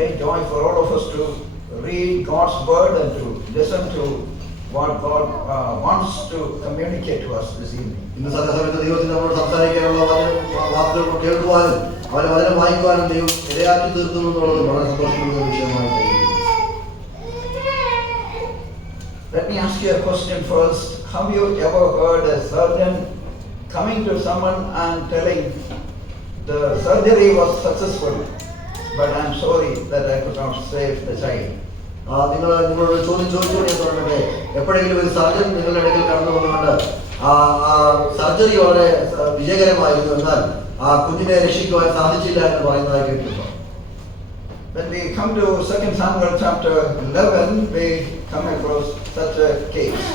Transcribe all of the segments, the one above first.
great joy for all of us to read God's word and to listen to what God wants to communicate to us this evening. ഇന്ന് സന്ധ്യാസമയത്ത് ദൈവത്തിന് നമ്മളോട് സംസാരിക്കാനുള്ള വാക്കുകൾ കേൾക്കുവാനും അവരെ വചനം വായിക്കുവാനും ദൈവം ഇടയാക്കി തീർക്കുന്നു എന്നുള്ളത് വളരെ സന്തോഷമുള്ള വിഷയമായിട്ട്. Let me ask you a question first. Have you ever heard a surgeon coming to someone and telling the surgery was successful, but I'm sorry that I could not save the child? നിങ്ങളോട് ചോദിച്ചു ഞാൻ പറഞ്ഞത്, എപ്പോഴെങ്കിലും ഒരു surgeon നിങ്ങളുടെ ഇടയ്ക്ക് കടന്നു വന്നുകൊണ്ട് സർജറി വളരെ വിജയകരമായിരുന്നു, എന്നാൽ ആ കുഞ്ഞിനെ രക്ഷിക്കുവാൻ സാധിച്ചില്ല എന്ന് പറയുന്നതായി കേട്ടിട്ടുണ്ടോ? When we come to 2 Samuel chapter 11, we come across such a case.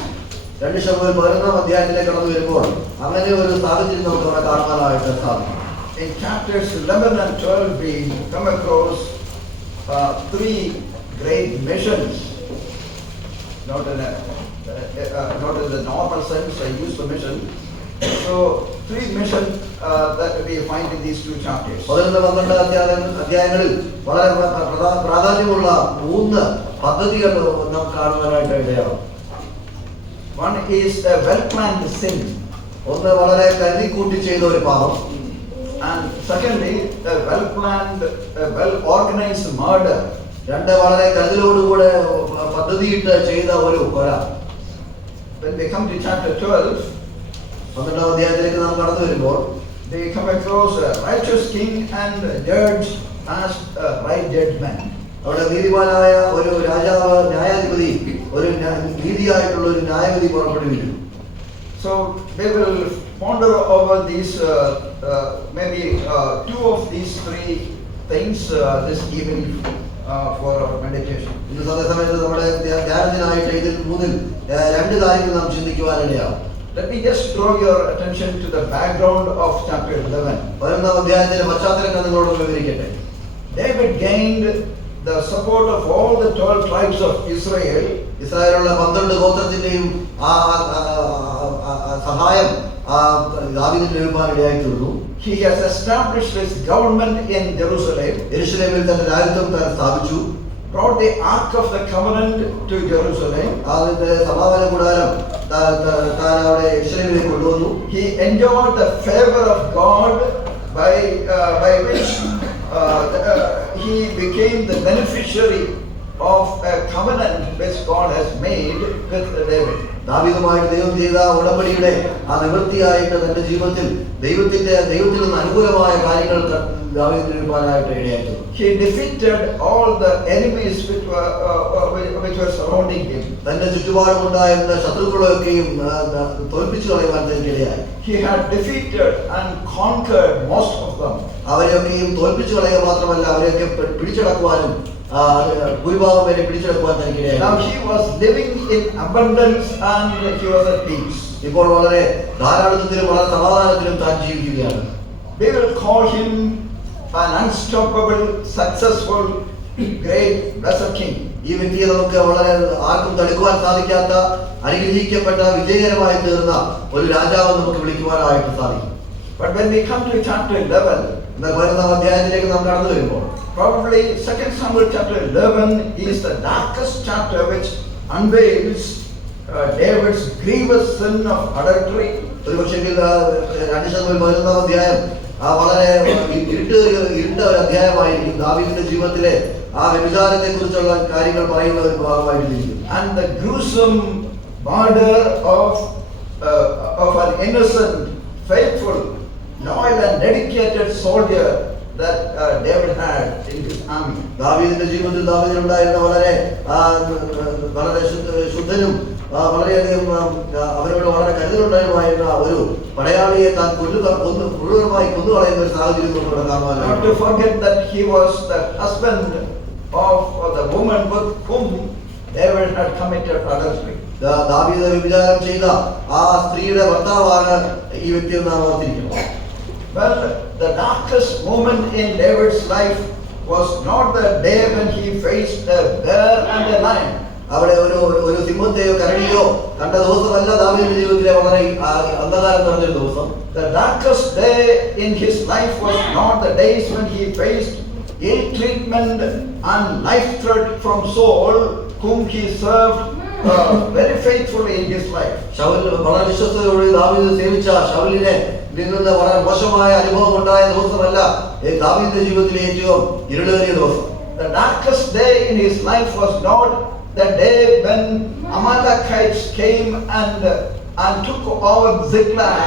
2 ശമൂവേൽ 11-ാം അധ്യായത്തിലേക്ക് കടന്നു വരുമ്പോൾ അങ്ങനെ ഒരു സാഹചര്യം നമുക്ക് അവിടെ കാണുവാനായിട്ട് സാധിക്കും. In chapters 11 and 12, we come across 3 great missions. Not in the normal sense I use the mission. So 3 missions that we find in these 2 chapters. 11-12 അധ്യായങ്ങളിൽ വളരെ പ്രാധാന്യമുള്ള 3 പദ്ധതികൾ നാം കാണുവാനായിട്ട് ഇടയാകും. One is a well-planned sin. ഒന്ന് വളരെ കരുതിക്കൂട്ടി ചെയ്ത ഒരു പാപം. And secondly, a well-planned, a well-organized murder. രണ്ട് വളരെ കരുതലോടുകൂടെ പദ്ധതിയിട്ട് ചെയ്ത ഒരു കൊല. When we come to chapter 12, 12-ാം അധ്യായത്തിലേക്ക് നാം കടന്നു വരുമ്പോൾ they come across a righteous king and a judge passed a right judgment. അവിടെ നീതിമാനായ ഒരു രാജാവ്, ന്യായാധിപതി, ഒരു നീതിയായിട്ടുള്ള ഒരു ന്യായവിധി പുറപ്പെടുവിച്ചു. So we will ponder over these maybe 2 of these 3 things this evening for our meditation. ഇന്ന് സന്ധ്യാസമയത്ത് നമ്മുടെ ധ്യാനത്തിനായിട്ട് ഇതിൽ 3-ൽ 2 കാര്യങ്ങൾ നാം ചിന്തിക്കുവാനിടയാകും. Let me just draw your attention to the background of chapter 11. 11-ാം അധ്യായത്തിന്റെ പശ്ചാത്തലം നിങ്ങളോട് വിവരിക്കട്ടെ. David gained the support of all the 12 tribes of Israel. ഇസ്രായേലുള്ള 12 ഗോത്രത്തിന്റെയും സഹായം ദാവീദിന് ലഭിക്കാനിടയായി തീർന്നു. He has established his government in Jerusalem. യെരൂശലേമിൽ തന്റെ രാജ്യത്വം താൻ സ്ഥാപിച്ചു. Brought the Ark of the Covenant to Jerusalem. അതിന്റെ സമാഗമന കൂടാരം താൻ അവിടെ യെരൂശലേമിലേക്ക് കൊണ്ടുവന്നു. He enjoyed the favor of God by which he became the beneficiary of a covenant which God has made with David. ദാവീദുമായിട്ട് ദൈവം ചെയ്ത ഉടമ്പടിയുടെ ആ നിവൃത്തിയായിട്ട് തന്റെ ജീവിതത്തിൽ ദൈവത്തിൽ നിന്ന് അനുകൂലമായ കാര്യങ്ങൾ ദാവീദിന് ലഭിക്കാനായിട്ട് ഇടയായി. He defeated all the enemies which were surrounding him. തന്റെ ചുറ്റുപാടുമുണ്ടായിരുന്ന ശത്രുക്കളെയൊക്കെയും തോൽപ്പിച്ചു കളയുവാൻ തനിക്ക് ഇടയായി. He had defeated and conquered most of them. അവരെയൊക്കെയും തോൽപ്പിച്ചു കളയുക മാത്രമല്ല, അവരെയൊക്കെ പിടിച്ചടക്കുവാനും ഭൂരിഭാഗം പേരെ പിടിച്ചെടുക്കുവാൻ തനിക്ക് ഇടയായി. Now he was living in abundance and he was at peace. ഇപ്പോൾ വളരെ ധാരാളത്തിലും വളരെ സമാധാനത്തിലും താൻ ജീവിക്കുകയാണ്. We will call him an unstoppable, successful, great, blessed king. ഈ വ്യക്തിയെ നമുക്ക് വളരെ ആർക്കും തടുക്കുവാൻ സാധിക്കാത്ത, അനുഗ്രഹിക്കപ്പെട്ട, വിജയകരമായി തീർന്ന ഒരു രാജാവ് നമുക്ക് വിളിക്കുവാനായിട്ട് സാധിക്കും. But when we come to chapter 11, എന്നാൽ 11-ാം അധ്യായത്തിലേക്ക് നാം കടന്നു വരുമ്പോൾ probably 2 Samuel chapter 11 is the darkest chapter which unveils David's grievous sin of adultery. ഒരുപക്ഷെങ്കിൽ 2 ശമൂവേൽ 11-ാം അധ്യായം വളരെ ഇരുണ്ട ഒരു അധ്യായമായിരിക്കും. ദാവീദിന്റെ ജീവിതത്തിലെ ആ വ്യഭിചാരത്തെ കുറിച്ചുള്ള കാര്യങ്ങൾ പറയുന്ന ഒരു ഭാഗമായിട്ടിരിക്കും. And the gruesome murder of an innocent, faithful, loyal and dedicated soldier that David had in his army. ദാവീദിന്റെ ജീവിതത്തിൽ ദാവീദിനുണ്ടായിരുന്ന വളരെ ശുദ്ധനും വളരെയധികം അവരോട് വളരെ കരുതലുണ്ടായിരുന്ന ഒരു പടയാളിയെ താൻ മുഴുവനുമായി കൊന്നുകളയുന്ന ഒരു സാഹചര്യം നമുക്ക് കാണുവാനാണ്. Not to forget that he was the husband of the woman with whom David had committed adultery. ദാവീദ് വ്യഭിചാരം ചെയ്ത ആ സ്ത്രീയുടെ ഭർത്താവാണ് ഈ വ്യക്തി എന്ന് നാം ഓർത്തിരിക്കണം. Well, the darkest moment in David's life was not the day when he faced a bear and a lion. അവിടെ ഒരു സിംഹത്തെയോ കരടിയോ കണ്ട ദിവസമല്ല ദാവീദിന്റെ ജീവിതത്തിലെ വളരെ അന്ധകാരം നിറഞ്ഞൊരു ദിവസം. The darkest day in his life was not the days when he faced ill treatment and life threat from Saul, whom he served very faithfully in his life. Saul വളരെ വിശ്വസ്തയോടെ ദാവീദ് സേവിച്ച ശൗലിനെ നിന്ന് വളരെ മോശമായ അനുഭവം ഉണ്ടായ ദിവസമല്ല ദാവീദിന്റെ ജീവിതത്തിലെ ഏറ്റവും ഇരുളേറിയ ദിവസം. The darkest day in his life was not the day when Amalekites came and took over Ziklag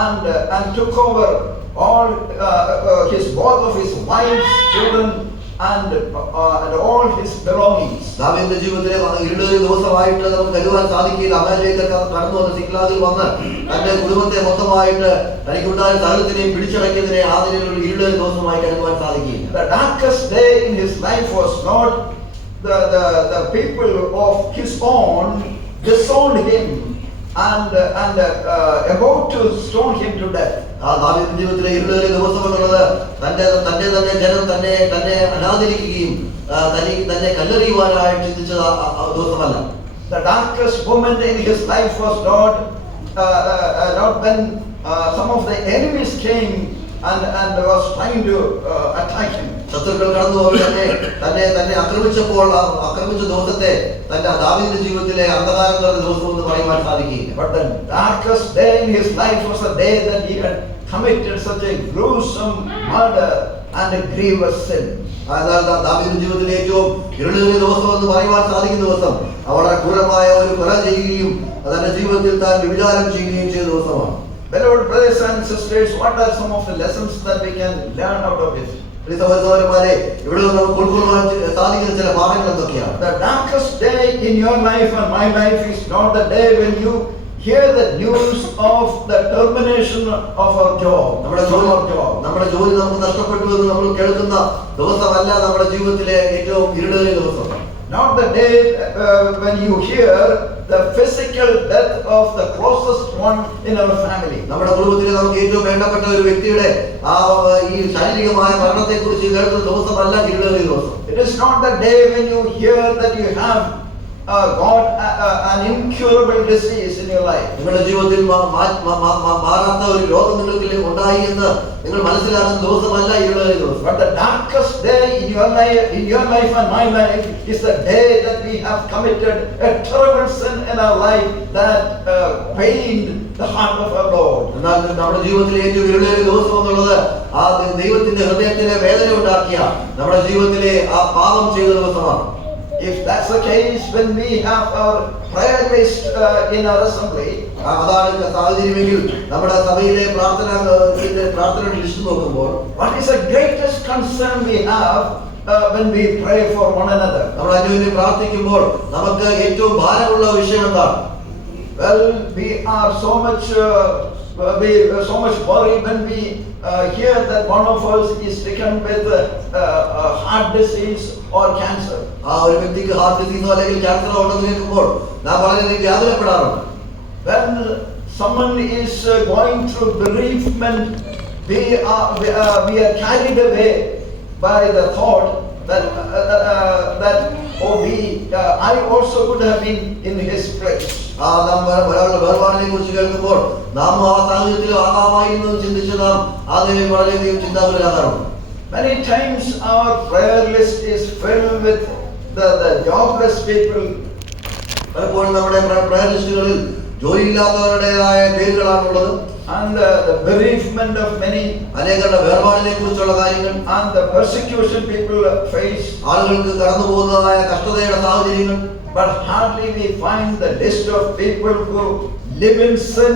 and took over all both of his wives, children, and all his belongings. ദാവീദിന്റെ ജീവിതത്തിലെ ഇരുളേറിയ ദിവസമായിട്ട് നമുക്ക് കരുതാൻ സാധിക്കില്ല. അമലേക്കർ കടന്നു വന്ന് സിക്ലാഗിൽ വന്ന് തന്റെ കുടുംബത്തെ മൊത്തമായിട്ട് തനിക്കുണ്ടായ സകലത്തിനെയും പിടിച്ചടക്കിയതിനെ ആ നിലയിലുള്ള ഇരുളേറിയ ദിവസമായി കരുതാൻ സാധിക്കില്ല. The darkest day in his life was not the people of his own disowned him and about to stone him to death. ആ ദാവീദിന്റെ ജീവിതത്തിലെ ഇരുളേറിയ ദിവസം എന്നുള്ളത് തന്റെ തന്നെ ജനം തന്നെ അനാദരിക്കുകയും തന്നെ കല്ലെറിയുവാനായി ചിന്തിച്ച ദിവസമല്ല. The darkest moment in his life was not when some of the enemies came and was trying to attack him. ശത്രുക്കൾ കടന്നു പോയി തന്നെ ആക്രമിച്ച ദിവസത്തെ തന്റെ ദാവീദിന്റെ ജീവിതത്തിലെ അന്ധകാരം നിറഞ്ഞ ദിവസം എന്ന് പറയുവാൻ സാധിക്കില്ല. But the darkest day in his life was the day that he had committed such a gruesome murder and a grievous sin. ദാവീദിന്റെ ജീവിതത്തിലെ ഏറ്റവും ഇരുളേറിയ ദിവസം എന്ന് പറയുവാൻ സാധിക്കുന്ന ദിവസം വളരെ ക്രൂരമായ ഒരു കൊല ചെയ്യുകയും തന്റെ ജീവിതത്തിൽ താൻ വിചാരം ചെയ്യുകയും ചെയ്ത ദിവസമാണ്. Beloved brothers and sisters, what are some of the lessons that we can learn out of it? സഹോദരന്മാരെ, ഇവിടെ നമുക്ക് ഉൾക്കൊള്ളുവാൻ സാധിക്കുന്ന ചില പാഠങ്ങൾ എന്തൊക്കെയാണ്? The darkest day in your life and my life is not the day when you hear the news of the termination of our job. നമ്മുടെ ജോലി നമുക്ക് നഷ്ടപ്പെട്ടു എന്ന് നമ്മൾ കേൾക്കുന്ന ദിവസമല്ല നമ്മുടെ ജീവിതത്തിലെ ഏറ്റവും ഇരുളേറിയ ദിവസം. Not the day when you hear the physical death of the closest one in our family. നമ്മുടെ കുടുംബത്തിലെ നമുക്ക് ഏറ്റവും വേണ്ടപ്പെട്ട ഒരു വ്യക്തിയുടെ ഈ ശാരീരികമായ മരണത്തെക്കുറിച്ച് കേൾക്കുന്ന ദിവസമല്ല ഇരുളേറിയ ദിവസം. It is not the day when you hear that you have got an incurable disease in your life. നിങ്ങളുടെ ജീവിതത്തിൽ മാറാത്ത ഒരു രോഗം നിങ്ങൾക്ക് ഉണ്ടായി എന്ന് നിങ്ങൾ മനസ്സിലാക്കുന്ന ദിവസമല്ല ഇരുളേറിയ ദിവസം. But the darkest day in your life and my life is the day that we have committed a terrible sin in our life that pained the heart of our Lord. എന്നാൽ നമ്മുടെ ജീവിതത്തിലെ ഏറ്റവും ഇരുളേറിയ ദിവസം എന്നുള്ളത് ആ ദൈവത്തിന്റെ ഹൃദയത്തിലെ വേദന ഉണ്ടാക്കിയ നമ്മുടെ ജീവിതത്തിലെ ആ പാപം ചെയ്ത ദിവസമാണ്. If that's the case, when we have our prayer list in our assembly, അതാണ് സാഹചര്യമെങ്കിൽ നമ്മുടെ സഭയിലെ പ്രാർത്ഥന ലിസ്റ്റ് നോക്കുമ്പോൾ what is the greatest concern we have when we pray for one another? നമ്മൾ അന്യോന്യം പ്രാർത്ഥിക്കുമ്പോൾ നമുക്ക് ഏറ്റവും ഭാരമുള്ള വിഷയം എന്താണ്? Well, we are so much worried when we hear that one of us is stricken with heart disease or cancer. ആ ഒരു വ്യക്തിക്ക് ഹാർട്ട് ഡിസീസോ അല്ലെങ്കിൽ ക്യാൻസറോ ഉണ്ടെന്ന് കേൾക്കുമ്പോൾ നാം വളരെയധികം വ്യാകുലപ്പെടാറുണ്ട്. When someone is going through bereavement, we are carried away by the thought that I also could have been in his place. ഒരാളുടെ വേർപാടിനെ കുറിച്ച് കേൾക്കുമ്പോൾ നാം ആ സാഹചര്യത്തിൽ ആകാമായിരുന്നു ചിന്തിച്ച് നാം അതിനെ വളരെയധികം ചിന്താകുലരാകാറുണ്ട്. Many times our prayer list is filled with the jobless people. പലപ്പോഴും നമ്മുടെ prayer ലിസ്റ്റുകളിൽ ജോലിയില്ലാത്തവരുടേതായ പേരുകളാണുള്ളത്. And the bereavement of many, അനേകരുടെ വേർപാടിനെ കുറിച്ചുള്ള കാര്യങ്ങൾ, and the persecution people face, ആളുകൾക്ക് കടന്നു പോകുന്നതായ കഷ്ടതയുടെ സാഹചര്യങ്ങൾ. But hardly we find the list of people who live in sin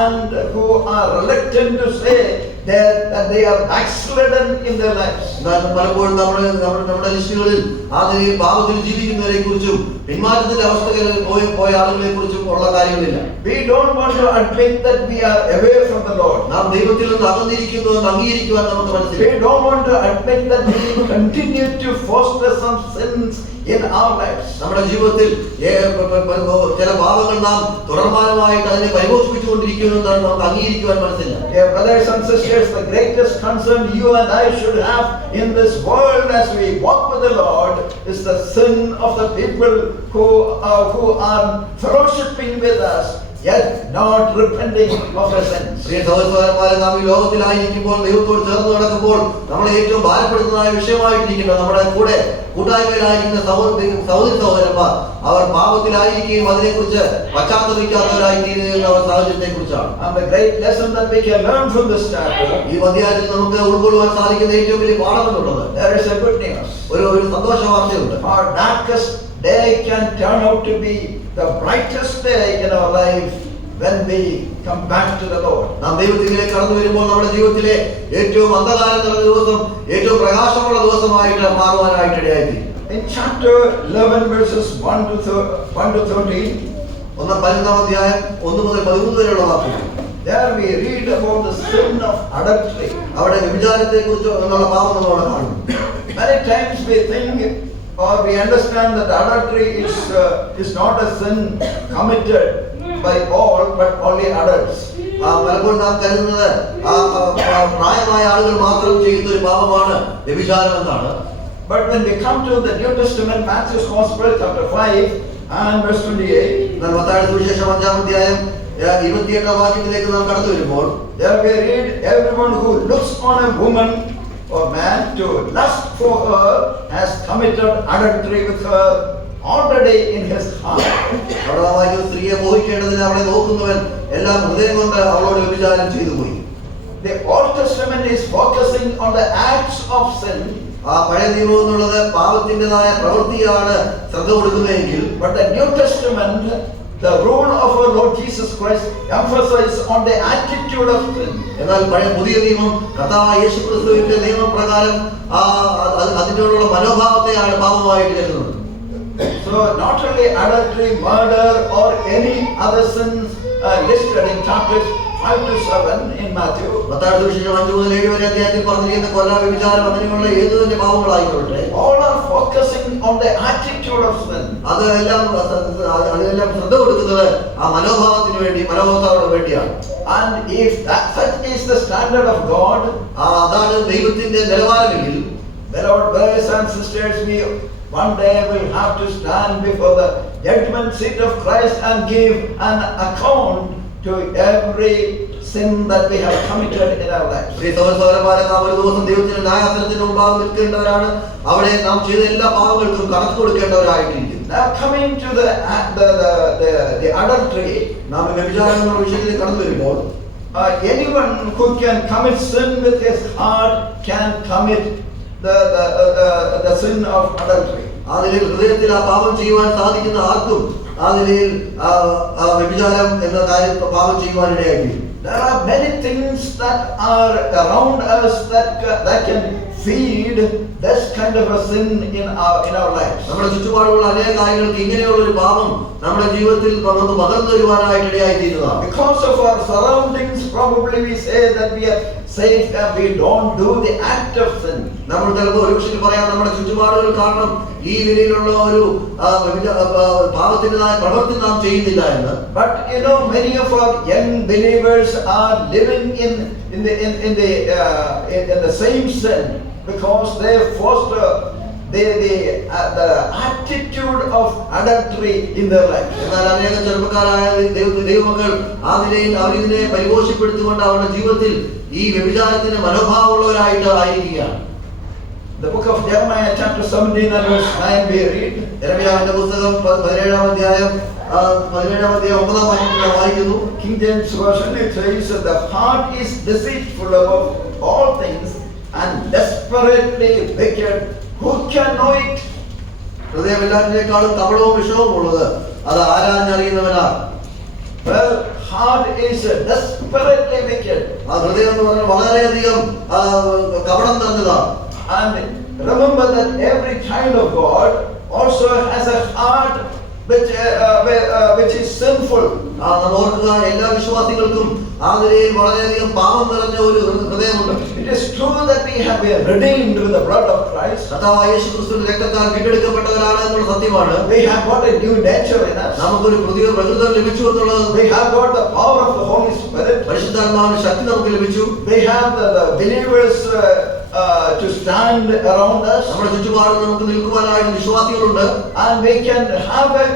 and who are reluctant to say that they are backslidden in their lives. പലപ്പോഴും നമ്മുടെ ലിസ്റ്റുകളിൽ ആ നിലയിൽ പാപത്തിൽ ജീവിക്കുന്നവരെ കുറിച്ചും പിന്മാറ്റത്തിന്റെ അവസ്ഥകളിൽ പോയ ആളുകളെ കുറിച്ചും ഉള്ള കാര്യങ്ങളില്ല. We don't want to admit that we are away from the Lord. നാം ദൈവത്തിൽ നിന്ന് അകന്നിരിക്കുന്നു എന്ന് അംഗീകരിക്കുവാൻ നമുക്ക് മനസ്സിലായി. We don't want to admit that we continue to foster some sins in our lives. നമ്മുടെ ജീവിതത്തിൽ ചില പാപങ്ങൾ നാം തുടർമാനമായിട്ട് അതിനെ പരിപോഷിപ്പിച്ചുകൊണ്ടിരിക്കുന്നു എന്ന് നമുക്ക് അംഗീകരിക്കുവാൻ മനസ്സില്ല. Dear brothers and sisters, the greatest concern you and I should have in this world as we walk with the Lord is the sin of the people who are fellowshipping with us yet not repenting of their sins. പ്രിയ സഹോദരന്മാരെ, നാം ഈ ലോകത്തിലായിരിക്കുമ്പോൾ ദൈവത്തോട് ചേർന്ന് നടക്കുമ്പോൾ നമ്മളെ ഏറ്റവും ഭാരപ്പെടുന്നതായ വിഷയമായിട്ടിരിക്കുന്ന നമ്മുടെ കൂടെ കൂട്ടായ്മയിലായിരിക്കുന്ന സഹോദരന്മാർ അവർ പാപത്തിലായിരിക്കുകയും അതിനെക്കുറിച്ച് പശ്ചാത്തപിക്കാത്തവരായി തീരുന്ന സാഹചര്യത്തെ കുറിച്ചാണ്. And the great lesson that we can learn from this chapter, ഈ അധ്യായത്തിൽ നമുക്ക് ഉൾക്കൊള്ളുവാൻ സാധിക്കുന്ന ഏറ്റവും വലിയ പാഠം എന്നുള്ളത് there is a good news. ഒരു സന്തോഷ വാർത്തയുണ്ട്. Our darkest day can turn out to be the brightest day in our life when we come back to the Lord. നാം ദൈവത്തിലേക്ക് കടന്നു വരുമ്പോൾ നമ്മുടെ ജീവിതത്തിലെ ഏറ്റവും അന്ധകാരം നിറഞ്ഞ ദിവസം ഏറ്റവും പ്രകാശമുള്ള ദിവസമായിട്ട് മാറുവാനായിട്ട് ഇടയായിത്തീരും. In chapter 11 verses 1 to 13, 11-ാം അധ്യായം 1 മുതൽ 13 വരെയുള്ള വാക്യങ്ങൾ. there we read about the sin of adultery. അവിടെ വ്യഭിചാരത്തെ കുറിച്ച് എന്നുള്ള പാപം നമ്മൾ അവിടെ കാണുന്നു. Many times we think or we understand that adultery is not a sin committed by all but only adults. പലപ്പോഴും നാം കരുതുന്നത് പ്രായമായ ആളുകൾ മാത്രം ചെയ്യുന്ന ഒരു പാപമാണ് വ്യഭിചാരം എന്നാണ്. But when we come to the New Testament, Matthew's Gospel, chapter 5 and verse 28, മത്തായിയുടെ സുവിശേഷം 5-ാം അധ്യായം 28-ാം വാക്യത്തിലേക്ക് നാം കടന്നു വരുമ്പോൾ there we read, everyone who looks on a woman or man to lust for her has committed adultery with her already in his heart. അവിടെ നാം വായിക്കുന്ന സ്ത്രീയെ മോഹിക്കേണ്ടതിന് അവളെ നോക്കുന്നവൻ എല്ലാം ഹൃദയം കൊണ്ട് അവളോട് വ്യഭിചാരം ചെയ്തു പോയി. The Old Testament is focusing on the acts of sin. പഴയ നിയമം എന്നുള്ളത് പാപത്തിൻ്റെതായ പ്രവൃത്തിയാണ് ശ്രദ്ധ കൊടുക്കുന്നതെങ്കിൽ, but the New Testament, the rule of our Lord Jesus Christ, emphasizes on the attitude of sin. എന്നാൽ പുതിയ നിയമം കർത്താവായ യേശുക്രിസ്തുവിന്റെ നിയമപ്രകാരം അതിനോടുള്ള മനോഭാവത്തെയാണ് പാപമായിട്ട് കരുതുന്നത്. So not only adultery, murder or any other sins listed in chapters 5 to 7 in Matthew. മത്തായിയുടെ സുവിശേഷം 5 മുതൽ 7 വരെ അധ്യായത്തിൽ പറഞ്ഞിരിക്കുന്ന കൊല, വ്യഭിചാരം അങ്ങനെയുള്ള ഏത് തന്നെ പാപങ്ങളായിക്കോട്ടെ, all are focusing on the attitude of sin. അതെല്ലാം ശ്രദ്ധ കൊടുക്കുന്നത് ആ മനോഭാവത്തിന് വേണ്ടി, മനോഭാവത്തോട് വേണ്ടിയാണ്. And if such is the standard of God, അതാണ് ദൈവത്തിന്റെ നിലവാരമെങ്കിൽ, beloved brothers and sisters, we one day will have to stand before the judgment seat of Christ and give an account to every sin that we have committed in our lives. പ്രിയ സഹോദരന്മാരെ, നാം ഒരു ദിവസം ദൈവത്തിന്റെ ന്യായാസനത്തിന് മുമ്പാകെ നിൽക്കേണ്ടവരാണ്. അവിടെ നാം ചെയ്ത എല്ലാ പാപങ്ങൾക്കും കണക്ക് കൊടുക്കേണ്ടവരായിട്ടിരിക്കും. Now coming to the adultery, നാം വ്യഭിചാരം എന്ന വിഷയത്തിലേക്ക് കടന്നു വരുമ്പോൾ, anyone who can commit sin with his heart can commit the sin of adultery. ആ നിലയിൽ ഹൃദയത്തിൽ ആ പാപം ചെയ്യുവാൻ സാധിക്കുന്ന ആർക്കും ആ നിലയിൽ വ്യഭിചാരം എന്ന കാര്യം പാപം ചെയ്യുവാനിടയായിരിക്കും. There are many things that are around us that can feed this kind of a sin in our lives. നമ്മുടെ ചുറ്റുപാടുള്ള അനേക കാര്യങ്ങൾക്ക് ഇങ്ങനെയുള്ള ഒരു പാപം നമ്മുടെ ജീവിതത്തിൽ നമുക്ക് പകർന്നു വരുവാനായിട്ട് ഇടയായിത്തീരുന്നതാണ്. Because of our surroundings, probably we say that we are safe and we don't do the act of sin. നമ്മൾ ചിലപ്പോൾ ഒരു പക്ഷേ പറയാം, നമ്മുടെ ചുറ്റുപാടുകൾ കാരണം ഈ നിലയിലുള്ള ഒരു പാപത്തിൻ്റെതായ പ്രവൃത്തി നാം ചെയ്യുന്നില്ല എന്ന്. But you know, many of our young believers are living in the same sin because they foster the attitude of adultery in their life. എന്നാൽ അനേക ചെറുപ്പക്കാരായ ദൈവമക്കൾ ആ നിലയിൽ അവരിതിനെ പരിപോഷിപ്പെടുത്തിക്കൊണ്ട് അവരുടെ ജീവിതത്തിൽ ഈ വ്യഭിചാരത്തിന്റെ മനോഭാവമുള്ളവരായിട്ട് ആയിരിക്കുകയാണ്. The book of Jeremiah chapter 17 and verse 9 we read. യെരമ്യാവിന്റെ പുസ്തകം 17-ാം അധ്യായം 9-ാം വാക്യത്തിൽ വായിക്കുന്നു. King James version, it says that the heart is deceitful above all things and desperately wicked. Who can know it? ഹൃദയം എല്ലാറ്റിനേക്കാളും കപടവും വിഷവും ഉള്ളത്, അത് ആരാഞ്ഞറിയുന്നവനാ. Well, heart is desperately wicked. ആ ഹൃദയം എന്ന് പറഞ്ഞാൽ വളരെയധികം കപടം നിറഞ്ഞതാണ്. And remember that every child of God also has a heart which is sinful. നാം ഓർക്കുക, എല്ലാ വിശ്വാസികൾക്കും ആ നിലയിൽ വളരെയധികം പാപം നിറഞ്ഞ ഒരു ഹൃദയമുണ്ട്. It is true that we have been redeemed with the blood of Christ. കർത്താവായ യേശുക്രിസ്തുവിന്റെ രക്തത്താൽ വീണ്ടെടുക്കപ്പെട്ടവരാണ് എന്നുള്ള സത്യമാണ്. We have got a new nature in us. നമുക്കൊരു പുതിയ പ്രകൃതം ലഭിച്ചു എന്നുള്ളത്. We have got the power of the Holy Spirit. പരിശുദ്ധാത്മാവിന്റെ ശക്തി നമുക്ക് ലഭിച്ചു. We have the believers to stand around us, നമ്മുടെ ചുറ്റുപാടും നമുക്ക് നിൽക്കുവാനായിട്ട് വിശ്വാസികളുണ്ട്. and we can have a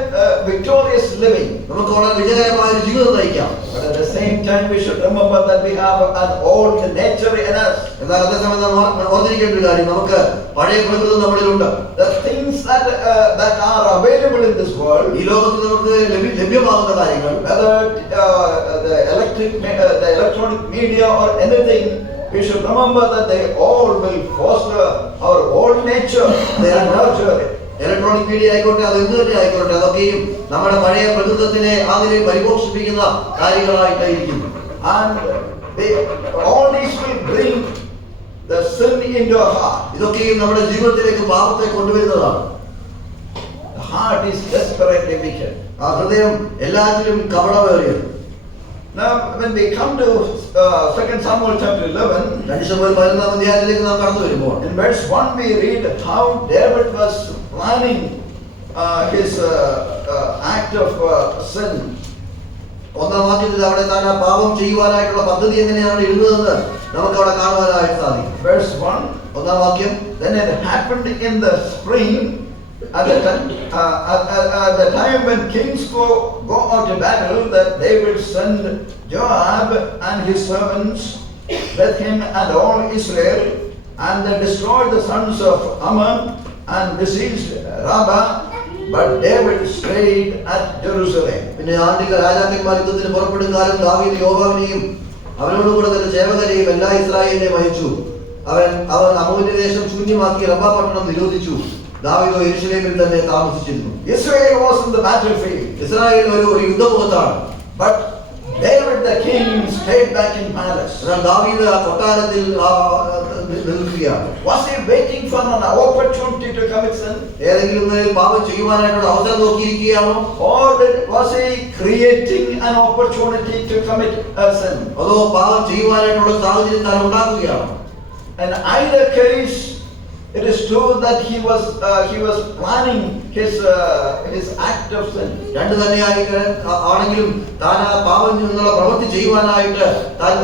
victorious living. നമുക്ക് വളരെ വിജയകരമായ ഒരു ജീവിതം നയിക്കാം. But at the same time, we should remember that we have an old nature in us. എന്നാൽ അതേസമയം നാം ഓർത്തിരിക്കേണ്ട ഒരു കാര്യം, നമുക്ക് പഴയ പ്രകൃതം നമ്മളിലുണ്ട്. The things that are available in this world, ഈ ലോകത്തിൽ നമുക്ക് ലഭ്യമാകുന്ന കാര്യങ്ങൾ, whether the electronic media or anything, we should remember that they all will foster our old nature and nurture it. Electronic media ആയിക്കോട്ടെ, അത് എന്ത് തന്നെ ആയിക്കോട്ടെ, അതൊക്കെയും നമ്മുടെ പഴയ പ്രകൃതത്തിനെ അതിനെ പരിപോഷിപ്പിക്കുന്ന കാര്യങ്ങളായിട്ടായിരിക്കും. And all these will bring the sin into our heart. ഇതൊക്കെയും നമ്മുടെ ജീവിതത്തിലേക്ക് പാപത്തെ കൊണ്ടുവരുന്നതാണ്. The heart is desperately wicked. ആ ഹൃദയം എല്ലാറ്റിലും കപടമേറിയത്. Now, when we come to 2 Samuel chapter 11, 2 ശമൂവേൽ 11-ാം അധ്യായത്തിലേക്ക് നാം കടന്നു വരുമ്പോൾ in verse 1 we read how David was planning his act of sin. ഒന്നാം വാക്യത്തിൽ അവിടെ താൻ ആ പാപം ചെയ്യുവാനായിട്ടുള്ള പദ്ധതി എങ്ങനെയാണ് എഴുതുന്നതെന്ന് നമുക്ക് അവിടെ കാണുവാനായിട്ട് സാധിക്കും. Verse 1, ഒന്നാം വാക്യം, then it happened in the spring at the time when kings go out to battle, that David sent Joab and his servants with him and all Israel, and they destroyed the sons of Ammon and besieged Rabbah, but David stayed at Jerusalem. പിന്നെ രാജാക്കന്മാർ യുദ്ധത്തിന് പുറപ്പെടും കാലം ദാവീദ് യോവാബിനെയും അവനോടുകൂടെ തന്റെ സേവകരെയും എല്ലാ ഇസ്രായേലിനെയും അയച്ചു. അവൻ അമ്മോന്റെ ദേശം ശൂന്യമാക്കി റബ്ബാ പട്ടണം നിരോധിച്ചു. ദാവീദ് യെരൂശലേമിൽ തന്നെ താമസിച്ചിരുന്നു. Israel was in the battlefield. Israel ഒരു യുദ്ധമുഖത്താണ്. But David the king stayed back in palace. എന്നാൽ ദാവീദ് ആ കൊട്ടാരത്തിൽ നിൽക്കുകയാണ്. Was he waiting for an opportunity to commit sin? ഏതെങ്കിലും നിലയിൽ പാപം ചെയ്യുവാനായിട്ടുള്ള അവസരം നോക്കിയിരിക്കുകയാണോ? Or was he creating an opportunity to commit a sin? അതോ പാപം ചെയ്യുവാനായിട്ടുള്ള സാഹചര്യം താൻ ഉണ്ടാക്കുകയാണോ? In either case, it is true that he was planning his act of sin. രണ്ട് തന്നെ ആണെങ്കിലും താൻ ആ പാപം എന്നുള്ള പ്രവൃത്തി ചെയ്യുവാനായിട്ട് താൻ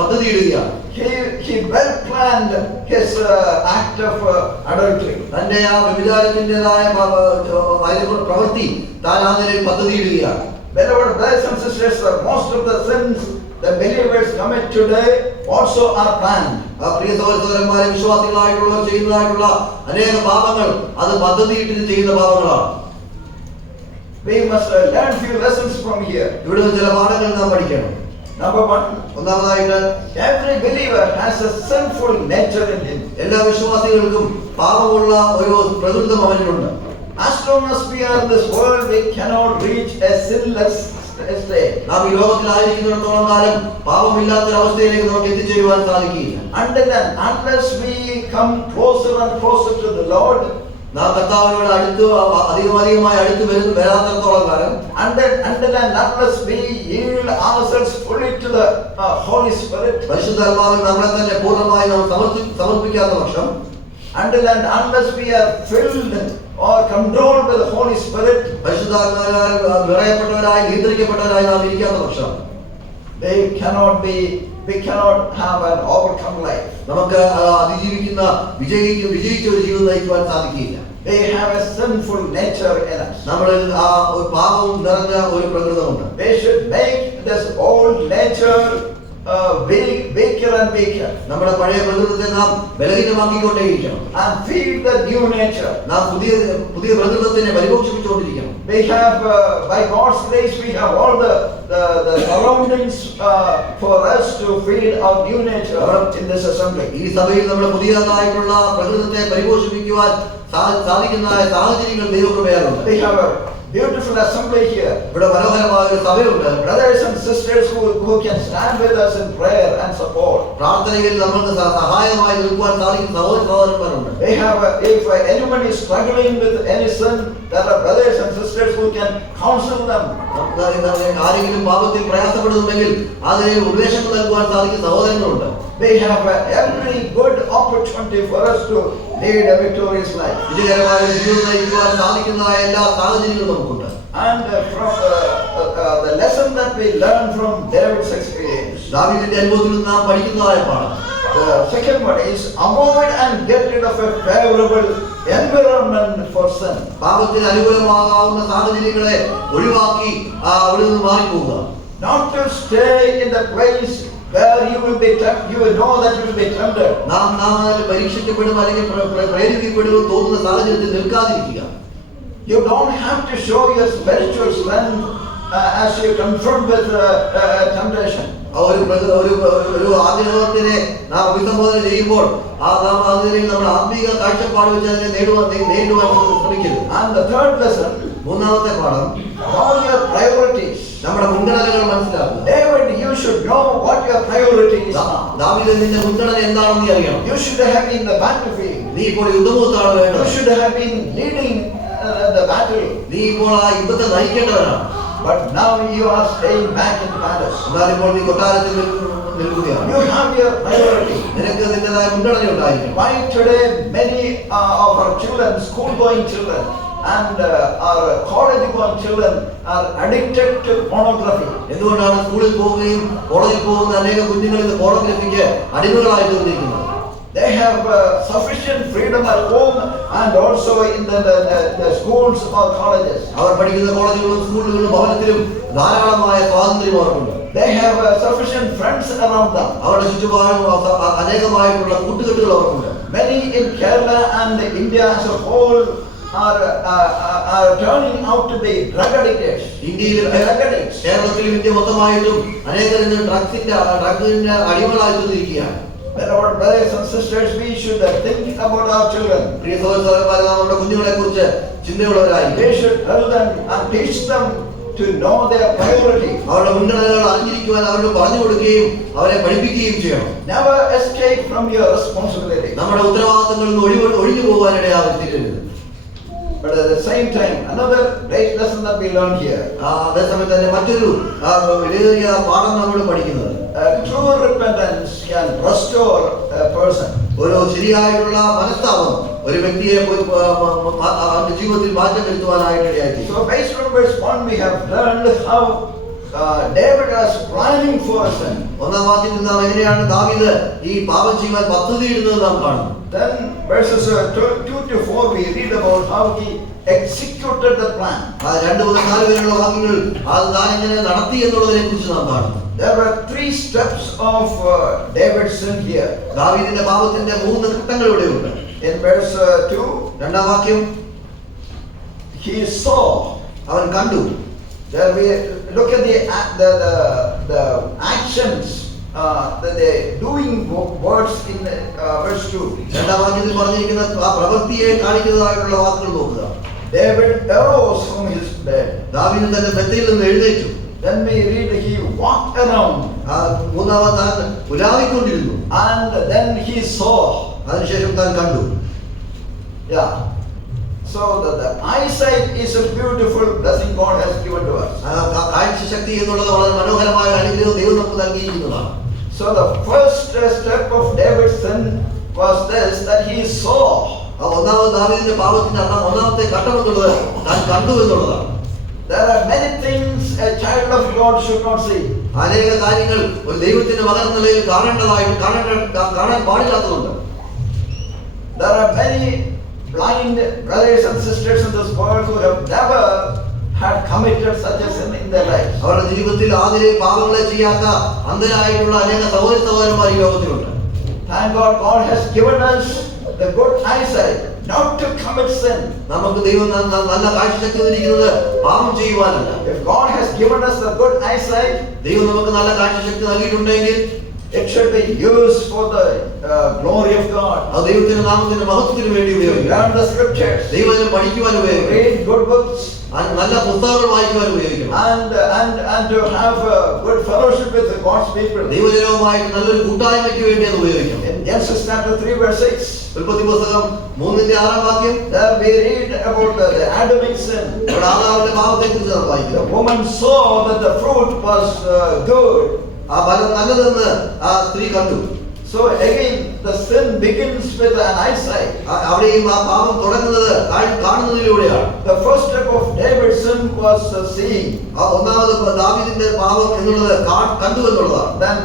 പദ്ധതി ഇടുകയാണ്. He well planned his act of adultery. തന്റെ ആ വ്യഭിചാരത്തിൻ്റെതായ പ്രവൃത്തി താൻ ആ നിലയിൽ പദ്ധതി ഇടുകയാണ്. Beloved brothers and sisters, most of the sins the believers commit today also are planned. പ്രിയ സഹോദരന്മാരെ, വിശ്വാസികളായിട്ടുള്ളവർ ചെയ്യുന്നതായിട്ടുള്ള അനേക പാപങ്ങൾ അത് പദ്ധതിയിട്ട് ചെയ്യുന്ന പാപങ്ങളാണ്. We must learn few lessons from here. ഇവിടെ ചില പാഠങ്ങൾ നാം പഠിക്കണം. Number 1, ഒന്നാമതായിട്ട് every believer has a sinful nature in him. എല്ലാ വിശ്വാസികൾക്കും പാപമുള്ള ഒരു പ്രകൃതം അവനിലുണ്ട്. As long as we are in this world, we cannot reach a sinless state. നാം ഈ ലോകത്തിലായിരിക്കുന്നിടത്തോളം കാലം പാപമില്ലാത്തൊരവസ്ഥയിലേക്ക് നമുക്ക് എത്തിച്ചേരുവാൻ സാധിക്കില്ല. Unless we come closer and closer to the Lord, നാം കർത്താവിനോട് അധികമായി അടുത്ത് വരാത്തിടത്തോളം കാലം, unless we yield ourselves fully to the Holy Spirit, പരിശുദ്ധാത്മാവിൽ നമ്മളെ തന്നെ പൂർണ്ണമായി നാം സമർപ്പിക്കാത്ത പക്ഷം, unless we are filled or controlled by the Holy Spirit, പരിശുദ്ധാത്മാവിനാൽ നിറയപ്പെട്ടവരായി നിയന്ത്രിക്കപ്പെട്ടവരായി നാം ഇരിക്കാത്ത പക്ഷം, we cannot have an overcome life. നമുക്ക് അതിജീവിക്കുന്ന വിജയിച്ച ഒരു ജീവിതം നയിക്കുവാൻ സാധിക്കില്ല. They have a sinful nature in us. നമ്മളിൽ ആ ഒരു പാപം നിറഞ്ഞ ഒരു പ്രകൃതമുണ്ട്. They should make this old nature weaker and weaker. നമ്മുടെ പഴയ പ്രകൃതത്തെ നാം ബലഹീനമാക്കിക്കൊണ്ടേയിരിക്കണം. And feed the new nature. നാം പുതിയ പ്രകൃതത്തിനെ പരിപോഷിപ്പിച്ചുകൊണ്ടിരിക്കണം. We have, by God's grace, we have all the surroundings for us to feed our new nature in this assembly. ഈ സഭയിൽ നമ്മുടെ പുതിയതായിട്ടുള്ള പ്രകൃതത്തെ പരിപോഷിപ്പിക്കുവാൻ സാധിക്കുന്ന സാഹചര്യങ്ങൾ ദൈവകൃപയാലുണ്ട്. We have a beautiful assembly here. ഇവിടെ മനോഹരമായ ഒരു സഭയുണ്ട്. Brothers and sisters who can stand with us in prayer and support. പ്രാർത്ഥനയിൽ നമുക്ക് സഹായമായി നിൽക്കുവാൻ സാധിക്കുന്ന സഹോദരന്മാരുണ്ട്. They have, if anyone is struggling with any sin, there are brothers and sisters who can counsel them. ആരെങ്കിലും പാപത്തിൽ പ്രയാസപ്പെടുന്നുണ്ടെങ്കിൽ അതിന് ഉപദേശങ്ങൾ നൽകുവാൻ സാധിക്കുന്ന സഹോദരങ്ങളുണ്ട്. They have every good opportunity for us to lead a victorious life. വിജയകരമായ ജീവിതം നയിക്കുവാൻ സാധിക്കുന്ന എല്ലാ സാഹചര്യങ്ങളും നമുക്കുണ്ട്. And from the lesson that we learn from David's experience, ദാവീദിന്റെ അനുഭവത്തിൽ നിന്ന് നാം പഠിക്കുന്നതായ പാഠം, The second one is avoid and get rid of a favorable environment for sin. പാപത്തിന് അനുകൂലമാകാവുന്ന സാഹചര്യങ്ങളെ ഒഴിവാക്കി അവിടെ നിന്ന് മാറിപ്പോവുക. Not to stay in the place where you will be tempted, you will know that you will be tempted. നാം പരീക്ഷിക്കപ്പെടും അല്ലെങ്കിൽ പ്രേരിപ്പിക്കപ്പെടും തോന്നുന്ന സാഹചര്യത്തിൽ നിൽക്കാതിരിക്കുക. You don't have to show your spiritual strength as you confront with temptation. ഒരു ആഗ്രഹത്തിനെ നാം അഭിസംബോധന ചെയ്യുമ്പോൾ നാം അതിൽ നമ്മൾ ആത്മീക കാഴ്ചപ്പാട് വെച്ച് അതിനെ നേരിടുവാൻ ശ്രമിക്കരുത്. And the third lesson, മൂന്നാമത്തെ പാഠം, know your priorities. നമ്മുടെ മുൻഗണനകൾ മനസ്സിലാക്കുക. David, you should know what your priorities are. ദാവീദ്, നിന്റെ മുൻഗണന എന്താണെന്ന് നീ അറിയണം. You should have been in the battlefield. നീ ഇപ്പോൾ യുദ്ധമുഖത്താണ് വേണ്ടത്. You should have been leading the battle. നീ ഇപ്പോൾ ആ യുദ്ധത്തെ നയിക്കേണ്ടവനാണ്. But now you are staying back in the palace. എന്നാൽ ഇപ്പോൾ നീ കൊട്ടാരത്തിൽ നിൽക്കുകയാണ്. You have your priority. നിനക്ക് നിന്റേതായ മുൻഗണന ഉണ്ടായിരിക്കും. Why today many of our children, school-going children, and our college-going children are addicted to pornography? എന്തുകൊണ്ടാണ് സ്കൂളിൽ പോവുകയും കോളേജിൽ പോകുന്ന അനേക കുഞ്ഞുങ്ങൾ ഇത് പോർണോഗ്രഫിക്ക് അടിമകളായി തീർന്നിരിക്കുന്നത്? They have sufficient freedom at home and also in the schools or colleges. അവർ പഠിക്കുന്ന കോളേജുകളിലും സ്കൂളുകളിലും ഭവനത്തിലും ധാരാളമായ സ്വാതന്ത്ര്യം അവർക്കുണ്ട്. They have sufficient friends around them. അവരുടെ ചുറ്റുപാടും അനേകമായിട്ടുള്ള കൂട്ടുകെട്ടുകൾ അവർക്കുണ്ട്. Many in Kerala and India as a whole are turning out to be drug addicts. ഇന്ത്യയിലും drug addicts. കേരളത്തിലും ഇന്ത്യ മൊത്തമായിട്ടും അനേകർ ഇന്ന് ഡ്രഗ്സിന്റെ അടിമകളായി തീർന്നിരിക്കുകയാണ്. Our brothers and sisters, we should think about our children. പ്രിയ സഹോദരന്മാരെ, നമ്മുടെ കുഞ്ഞുങ്ങളെ കുറിച്ച് ചിന്തയുള്ളവരായി. They should tell them and teach them to know their priority. അവരുടെ മുൻഗണനകൾ അറിഞ്ഞിരിക്കുവാൻ അവരോട് പറഞ്ഞു കൊടുക്കുകയും അവരെ പഠിപ്പിക്കുകയും ചെയ്യണം. Never escape from your responsibility. നമ്മുടെ ഉത്തരവാദിത്തങ്ങളിൽ നിന്ന് ഒഴിഞ്ഞു പോകാനിടയാകരുത്. But at the same time, another great lesson that we learn here. അതേസമയത്ത് തന്നെ മറ്റൊരു വലിയ പാഠം നമ്മൾ പഠിക്കുന്നത്, true repentance can restore a person. ഒരു ശരിയായിട്ടുള്ള മനസ്താപം ഒരു വ്യക്തിയെ അവന്റെ ജീവിതത്തിൽ മാറ്റം വരുത്തുവാനായിട്ട്. So based on verse 1, we have learned how David was planning for sin. ഒന്നാം വാക്യത്തിൽ നാം എങ്ങനെയാണ് ദാവീദ് ഈ പാപം ചെയ്യുവാൻ പദ്ധതി ഇടുന്നത് നാം കാണുന്നു. Then verses 2 to 4 we read about how he executed the plan. 2 മുതൽ 4 വരെയുള്ള വാക്യങ്ങൾ അത് താൻ എങ്ങനെ നടത്തി എന്നുള്ളതിനെ കുറിച്ച് നാം കാണുന്നു. There were 3 steps of David's sin here. ദാവീദിന്റെ പാപത്തിന്റെ 3 ഘട്ടങ്ങൾ ഇവിടെയുണ്ട്. In verse 2, രണ്ടാം വാക്യം, he saw. അവൻ കണ്ടു. There we look at the actions that they doing words in verse 2. രണ്ടാം വാക്യത്തിൽ പറഞ്ഞിരിക്കുന്ന ആ പ്രവൃത്തിയെ കാണിക്കുന്നതായിട്ടുള്ള വാക്കുകൾ നോക്കുക. David arose from his bed. ദാവീദ് തന്റെ ബെത്തയിൽ നിന്ന് എഴുന്നേറ്റു. Then we read he walked around. മൂന്നാമത് താൻ ഉലാവിക്കൊണ്ടിരുന്നു. And then he saw. അതിനുശേഷം താൻ കണ്ടു. Yeah. So the eyesight is a beautiful blessing God has given to us. കാഴ്ച ശക്തി എന്നുള്ളത് വളരെ മനോഹരമായ അനുഗ്രഹം ദൈവം നമുക്ക് നൽകിയിരിക്കുന്നതാണ്. So the first step of David's sin was this, that he saw. ഒന്നാമത് ദാവീദിന്റെ പാപത്തിന്റെ ഒന്നാമത്തെ ഘട്ടം എന്നുള്ളത് താൻ കണ്ടു എന്നുള്ളതാണ്. There are many things a child of God should not see. അനേക കാര്യങ്ങൾ ഒരു ദൈവത്തിന്റെ മകൻ എന്ന നിലയിൽ കാണാൻ പാടില്ലാത്തതുണ്ട്. There are many blind brothers and sisters in this world who have never had committed such a sin in their lives. അവരുടെ ജീവിതത്തിൽ ആദ്യമേ പാപങ്ങളെ ചെയ്യാത്ത അന്ധരായിട്ടുള്ള അനേക സഹോദരന്മാർ ഈ ലോകത്തിലുണ്ട്. Thank God, God has given us the good eyesight not to commit sin. നമുക്ക് ദൈവം നല്ല കാഴ്ച ശക്തി തന്നിരിക്കുന്നത് പാപം ചെയ്യുവാനല്ല. If God has given us the good eyesight, ദൈവം നമുക്ക് നല്ല കാഴ്ച ശക്തി നൽകിയിട്ടുണ്ടെങ്കിൽ it should be used for the glory of God. അത് ദൈവത്തിന്റെ നാമത്തിന്റെ മഹത്വത്തിന് വേണ്ടി ഉപയോഗിക്കാം. Learn the scriptures. ദൈവത്തെ പഠിക്കുവാൻ ഉപയോഗിക്കാം. Read good books. നല്ല പുസ്തകങ്ങൾ വായിക്കുവാൻ ഉപയോഗിക്കണം. And to have good fellowship with God's people. ദൈവജനവുമായിട്ട് നല്ലൊരു കൂട്ടായ്മയ്ക്ക് വേണ്ടി അത് ഉപയോഗിക്കണം. In Genesis chapter 3 verse 6. ഉൽപ്പത്തി പുസ്തകം 3:6 വാക്യം. There we read about the Adamic sin. ആദാമിന്റെ പാപത്തെക്കുറിച്ച് നാം വായിക്കുന്നു. The woman saw that the fruit was good. ആ ഫലം നല്ലതെന്ന് ആ സ്ത്രീ കണ്ടു. So again the sin begins with an eyesight. അവിടെയും ആ പാപം തുടങ്ങുന്നത് കാണുന്നതിലൂടെയാണ്. The first step of David's sin was seeing. ഒന്നാമത് ദാവീദിന്റെ പാപം എന്നുള്ളത് കണ്ടു എന്നുള്ളതാണ്. Then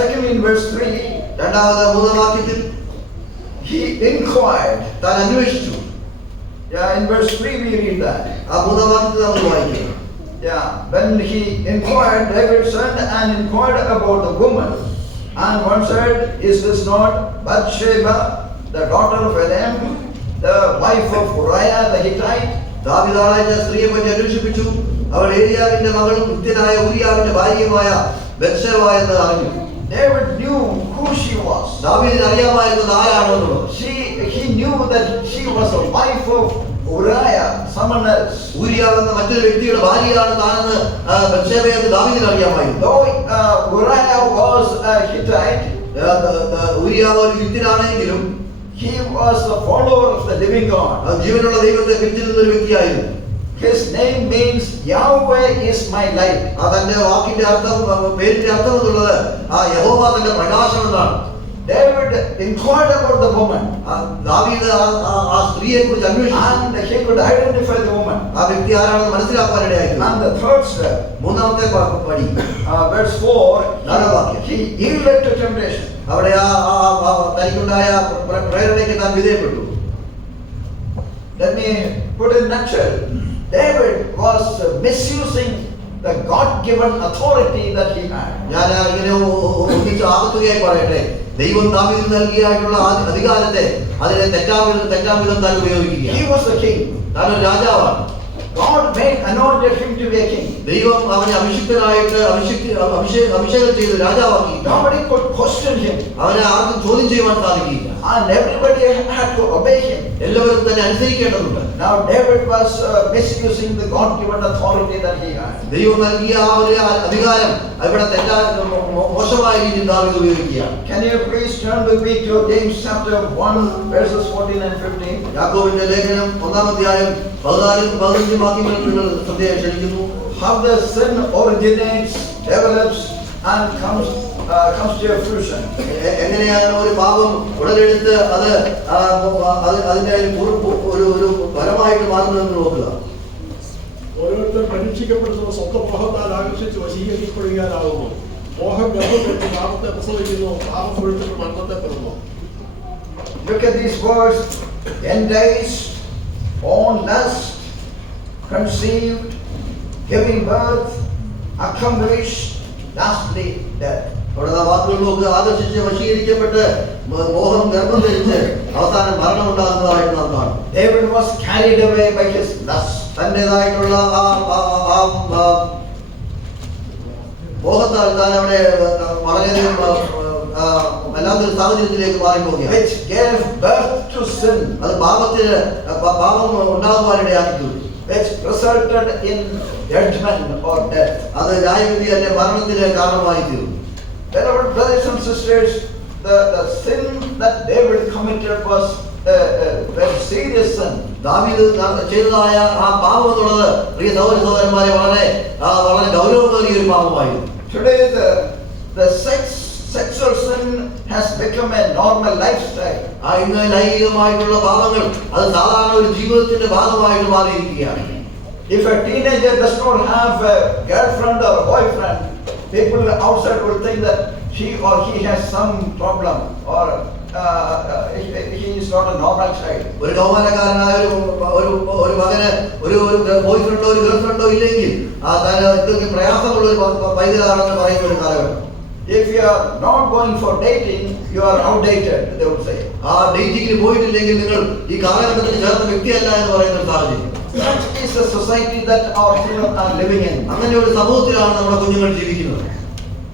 secondly in verse 3, രണ്ടാമത് മൂന്നാം വാക്യത്തിൽ he inquired. താൻ അന്വേഷിച്ചു. Yeah, in verse 3 we read that. ആ മൂന്നാം വാക്യത്തിൽ നമ്മൾ വായിക്കുന്നു. Yeah, when he inquired, David sent and inquired about the woman. And one said, is this not Bathsheba, the daughter of Eliam, the wife of Uriah the Hittite? ദാവീദായ സ്ത്രീയെ പറ്റി അന്വേഷിപ്പിച്ചു. അവൾ ഏലിയാവിന്റെ മകളും നിത്യനായ ഊരിയാവിന്റെ ഭാര്യയുമായ ബത്ശേബ എന്ന് അറിഞ്ഞു. David knew who she was. ദാവീദിന് അറിയാമായിരുന്നത് ആരാണെന്നുള്ളത്. He knew that she was the wife of Uriah, someone else. ഊരിയാവെന്ന മറ്റൊരു വ്യക്തിയുടെ ഭാര്യയാണ് താനെന്ന് ബത്ശേബ എന്ന് ദാവീദിന് അറിയാമായിരുന്നു. Though Uriah was a Hittite, ഊരിയാവ് ഒരു ഹിത്യനാണെങ്കിലും he was the follower of the living God. ജീവനുള്ള ദൈവത്തെ പിന്തുടരുന്ന ഒരു വ്യക്തിയായിരുന്നു. His name means Yahweh is my light. തന്റെ വാക്കിന്റെ അർത്ഥം, പേരിന്റെ അർത്ഥം എന്നുള്ളത് യഹോവ തന്റെ പ്രകാശം എന്നാണ്. David inquired about the woman. ദാവീദ് ആ സ്ത്രീയെ കുറിച്ച് അന്വേഷിച്ചു. And he could identify the woman. ആ വ്യക്തി ആരാണെന്ന് മനസ്സിലാക്കാനിടയായി. And the third step, മൂന്നാമത്തെ പടി, verse 4, നാലാം he yielded to temptation. അവിടെ തനിക്കുണ്ടായ പ്രേരണയ്ക്ക് താൻ വിധേയപ്പെട്ടു. Let me put in a nutshell. David was misusing the God-given authority that he had. ഞാൻ ഇങ്ങനെ ഒന്നിച്ച് ആകത്തുകയായി പറയട്ടെ. ദൈവം ദാവീദിന് നൽകിയായിട്ടുള്ള അധികാരത്തെ അതിനെ തെറ്റാം വിധം താൻ ഉപയോഗിക്കുക. He was the king. താൻ ഒരു രാജാവാണ്. God anointed him to be a king. ദൈവം അവനെ അഭിഷിക്തനായിട്ട് അഭിഷേകം ചെയ്ത് രാജാവാക്കി. Nobody could question him. അവനെ ആർക്കും ചോദ്യം ചെയ്യുവാൻ സാധിക്കില്ല. And everybody had to obey him. എല്ലാവരും തന്നെ അനുസരിക്കേണ്ടതുണ്ട്. Now David was misusing the God-given authority that he had. ദൈവം നൽകിയ ആ ഒരു അധികാരം ഇവിടെ മോശമായ രീതിയിൽ ദാവീദ് ഉപയോഗിക്കുകയാണ്. Can you please turn with me to James chapter 1 verses 14 and 15? യാക്കോബിന്റെ ലേഖനം 1-ാം അധ്യായം 14-15 വാക്യങ്ങൾ നിങ്ങൾ ശ്രദ്ധയെ ക്ഷണിക്കുന്നു. How the sin originates, develops and comes to a fruition. എങ്ങനെയാണ് ഒരു പാപം ഉടലെടുത്ത് അതിന്റെ ഒരു ഫലമായിട്ട് മാറുന്നതെന്ന് നോക്കുക. ഓരോരുത്തർ പരീക്ഷിക്കപ്പെടുന്നത് സ്വന്തം മോഹത്താൽ ആകർഷിച്ച് വശീകരിക്കപ്പെടുകയാലാകുന്നു. മോഹം ഗർഭപ്പെട്ട് പാപത്തെ പ്രസവിക്കുന്നു, പാപം പൊഴുത്തിട്ട് മരണത്തെ പിറന്നു. Look at these words: enticed, born lust, conceived, giving birth, accomplished, lastly death. അവിടെ വാക്കുകൾ നോക്കുക. ആകർഷിച്ച് വശീകരിക്കപ്പെട്ട് മോഹം ഗർഭം ധരിച്ച് അവസാനം മരണം ഉണ്ടാകുന്നതായിട്ട് നാം കാണും. David was carried away by his lust. തന്റേതായിട്ടുള്ള മോഹത്താൽ താൻ അവിടെ വളരെയധികം വല്ലാത്തൊരു സാഹചര്യത്തിലേക്ക് മാറിപ്പോകുകയാണ്. Which gave birth to sin. അത് പാപം ഉണ്ടാകുവാനിടയാക്കി തീർന്നു. Which resulted in judgment or death. അത് ന്യായവിധി അല്ലെ മരണത്തിന് കാരണമായി തീർന്നു. Beloved brothers and sisters, the sin that David committed was a very serious sin. ദാവീദ് ചെയ്തതായ ആ പാപം എന്നുള്ളത് പ്രിയ സഹോദരന്മാരെ വളരെ ഗൗരവമേറിയ ഒരു പാപമായിരുന്നു. Today the sexual sin has become a normal lifestyle. ഇന്ന് ലൈംഗികമായിട്ടുള്ള പാപങ്ങൾ അത് സാധാരണ ഒരു ജീവിതത്തിന്റെ ഭാഗമായിട്ട് മാറിയിരിക്കുകയാണ്. If a teenager does not have a girlfriend or a boyfriend, people outside will think that she or he has some problem or he is not a normal child. ഒരു കൗമാരക്കാരനായ ഒരു മകന് ഒരു ബോയ്ഫ്രണ്ടോ ഒരു ഗേൾഫ്രണ്ടോ ഇല്ലെങ്കിൽ എന്തെങ്കിലും പ്രയാസമുള്ള ഒരു പൈതലാണെന്ന് പറയുന്ന ഒരു കാലഘട്ടം. If you are not going for dating, you are outdated, they would say. ആ ഡേറ്റിംഗിന് പോയിട്ടില്ലെങ്കിൽ നിങ്ങൾ ഈ കാലഘട്ടത്തിൽ ചേർന്ന വ്യക്തിയല്ല എന്ന് പറയുന്ന ഒരു സാഹചര്യം. Such is the society that our children are living in. അങ്ങനെ ഒരു സമൂഹത്തിലാണ് നമ്മുടെ കുഞ്ഞുങ്ങൾ ജീവിക്കുന്നത്.